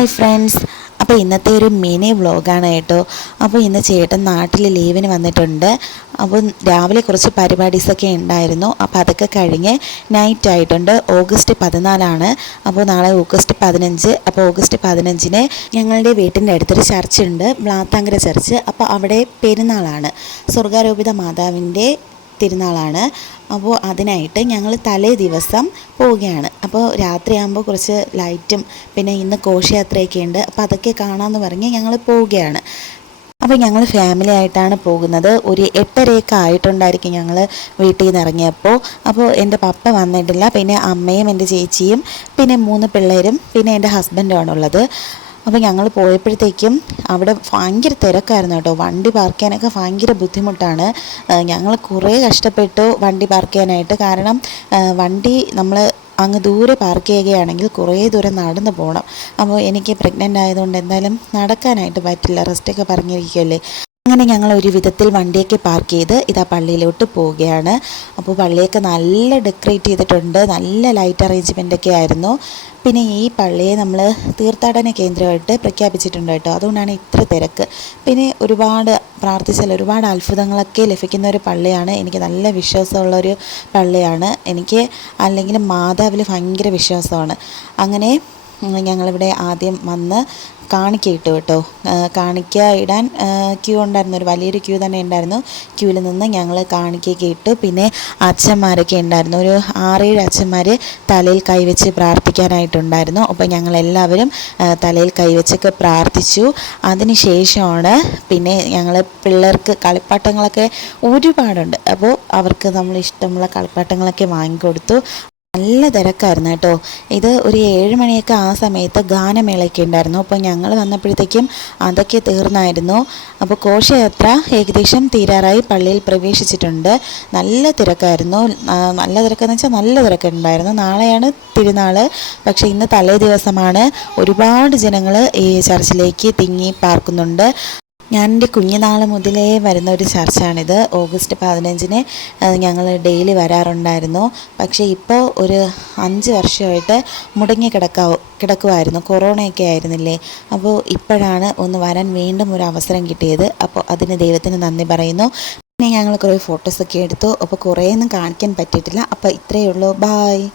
Hi friends, അപ്പോൾ ഇന്നത്തെ ഒരു മിനി വ്ളോഗാണ് കേട്ടോ. അപ്പോൾ ഇന്ന് ചേട്ടൻ നാട്ടിൽ ലീവിന് വന്നിട്ടുണ്ട്. അപ്പോൾ രാവിലെ കുറച്ച് പരിപാടീസൊക്കെ ഉണ്ടായിരുന്നു. അപ്പോൾ അതൊക്കെ കഴിഞ്ഞ് നൈറ്റ് ആയിട്ടുണ്ട്. ഓഗസ്റ്റ് 14 അപ്പോൾ നാളെ ഓഗസ്റ്റ് 15. അപ്പോൾ ഓഗസ്റ്റ് 15 ഞങ്ങളുടെ വീട്ടിൻ്റെ അടുത്തൊരു ചർച്ചുണ്ട്, ബ്ലാത്താങ്കര ചർച്ച്. അപ്പോൾ അവിടെ പെരുന്നാളാണ്, സ്വർഗാരോപിത മാതാവിൻ്റെ തിരുനാളാണ്. അപ്പോൾ അതിനായിട്ട് ഞങ്ങൾ തലേ ദിവസം പോവുകയാണ്. അപ്പോൾ രാത്രിയാകുമ്പോൾ കുറച്ച് ലൈറ്റും പിന്നെ ഇന്ന് ഘോഷയാത്രയൊക്കെ ഉണ്ട്. അപ്പോൾ അതൊക്കെ കാണാമെന്ന് പറഞ്ഞ് ഞങ്ങൾ പോവുകയാണ്. അപ്പോൾ ഞങ്ങൾ ഫാമിലി ആയിട്ടാണ് പോകുന്നത്. ഒരു 8:30 ആയിട്ടുണ്ടായിരിക്കും ഞങ്ങൾ വീട്ടിൽ നിന്ന് ഇറങ്ങിയപ്പോൾ. അപ്പോൾ എൻ്റെ പപ്പ വന്നിട്ടില്ല, പിന്നെ അമ്മയും എൻ്റെ ചേച്ചിയും പിന്നെ 3 പിള്ളേരും പിന്നെ എൻ്റെ ഹസ്ബൻഡുമാണുള്ളത്. അപ്പോൾ ഞങ്ങൾ പോയപ്പോഴത്തേക്കും അവിടെ ഭയങ്കര തിരക്കായിരുന്നു കേട്ടോ. വണ്ടി പാർക്ക് ചെയ്യാനൊക്കെ ഭയങ്കര ബുദ്ധിമുട്ടാണ്. ഞങ്ങൾ കുറേ കഷ്ടപ്പെട്ടു വണ്ടി പാർക്ക് ചെയ്യാനായിട്ട്. കാരണം വണ്ടി നമ്മൾ അങ്ങ് ദൂരെ പാർക്ക് ചെയ്യുകയാണെങ്കിൽ കുറേ ദൂരം നടന്നു പോകണം. അപ്പോൾ എനിക്ക് പ്രഗ്നൻ്റ് ആയതുകൊണ്ട് എന്തായാലും നടക്കാനായിട്ട് പറ്റില്ല, റെസ്റ്റൊക്കെ പറഞ്ഞിരിക്കുമല്ലേ. അങ്ങനെ ഞങ്ങൾ ഒരു വിധത്തിൽ വണ്ടിയൊക്കെ പാർക്ക് ചെയ്ത് ഇതാ പള്ളിയിലോട്ട് പോവുകയാണ്. അപ്പോൾ പള്ളിയൊക്കെ നല്ല ഡെക്കറേറ്റ് ചെയ്തിട്ടുണ്ട്, നല്ല ലൈറ്റ് അറേഞ്ച്മെൻ്റൊക്കെ ആയിരുന്നു. പിന്നെ ഈ പള്ളിയെ നമ്മൾ തീർത്ഥാടന കേന്ദ്രമായിട്ട് പ്രഖ്യാപിച്ചിട്ടുണ്ട് കേട്ടോ, അതുകൊണ്ടാണ് ഇത്ര തിരക്ക്. പിന്നെ ഒരുപാട് പ്രാർത്ഥിച്ചാൽ ഒരുപാട് അത്ഭുതങ്ങളൊക്കെ ലഭിക്കുന്ന ഒരു പള്ളിയാണ്. എനിക്ക് നല്ല വിശ്വാസമുള്ളൊരു പള്ളിയാണ്. എനിക്ക് അല്ലെങ്കിൽ മാതാവിൽ ഭയങ്കര വിശ്വാസമാണ്. അങ്ങനെ ഞങ്ങളിവിടെ ആദ്യം വന്ന് കാണിക്ക ഇട്ടു കേട്ടോ. കാണിക്ക ഇടാൻ ക്യൂ ഉണ്ടായിരുന്നു, ഒരു വലിയൊരു ക്യൂ തന്നെ ഉണ്ടായിരുന്നു. ക്യൂവിൽ നിന്ന് ഞങ്ങൾ കാണിക്കയൊക്കെ ഇട്ടു. പിന്നെ അച്ഛന്മാരൊക്കെ ഉണ്ടായിരുന്നു, ഒരു 6-7 അച്ഛന്മാർ തലയിൽ കൈവച്ച് പ്രാർത്ഥിക്കാനായിട്ടുണ്ടായിരുന്നു. അപ്പോൾ ഞങ്ങളെല്ലാവരും തലയിൽ കൈവച്ചൊക്കെ പ്രാർത്ഥിച്ചു. അതിന് ശേഷമാണ് പിന്നെ ഞങ്ങൾ പിള്ളേർക്ക് കളിപ്പാട്ടങ്ങളൊക്കെ ഒരുപാടുണ്ട്, അപ്പോൾ അവർക്ക് നമ്മൾ ഇഷ്ടമുള്ള കളിപ്പാട്ടങ്ങളൊക്കെ വാങ്ങിക്കൊടുത്തു. നല്ല തിരക്കായിരുന്നു കേട്ടോ. ഇത് ഒരു 7 മണിയൊക്കെ ആ സമയത്ത് ഗാനമേളയൊക്കെ ഉണ്ടായിരുന്നു. അപ്പോൾ ഞങ്ങൾ വന്നപ്പോഴത്തേക്കും അതൊക്കെ തീർന്നായിരുന്നു. അപ്പോൾ ഘോഷയാത്ര ഏകദേശം തീരാറായി, പള്ളിയിൽ പ്രവേശിച്ചിട്ടുണ്ട്. നല്ല തിരക്കായിരുന്നു. നല്ല തിരക്കെന്ന് വെച്ചാൽ നല്ല തിരക്കുണ്ടായിരുന്നു. നാളെയാണ് തിരുനാൾ, പക്ഷേ ഇന്ന് തലേ ദിവസമാണ്. ഒരുപാട് ജനങ്ങൾ ഈ ചർച്ചിലേക്ക് തിങ്ങി പാർക്കുന്നുണ്ട്. ഞാൻ എൻ്റെ കുഞ്ഞുനാൾ മുതലേ വരുന്ന ഒരു ചർച്ചാണിത്. ഓഗസ്റ്റ് 15 ഞങ്ങൾ ഡെയിലി വരാറുണ്ടായിരുന്നു. പക്ഷേ ഇപ്പോൾ ഒരു 5 വർഷമായിട്ട് മുടങ്ങി കിടക്കുമായിരുന്നു, കൊറോണയൊക്കെ ആയിരുന്നില്ലേ. അപ്പോൾ ഇപ്പോഴാണ് ഒന്ന് വരാൻ വീണ്ടും ഒരു അവസരം കിട്ടിയത്. അപ്പോൾ അതിന് ദൈവത്തിന് നന്ദി പറയുന്നു. പിന്നെ ഞങ്ങൾ കുറേ ഫോട്ടോസൊക്കെ എടുത്തു. അപ്പോൾ കുറേയൊന്നും കാണിക്കാൻ പറ്റിയിട്ടില്ല. അപ്പോൾ ഇത്രയേ ഉള്ളൂ, ബായ്.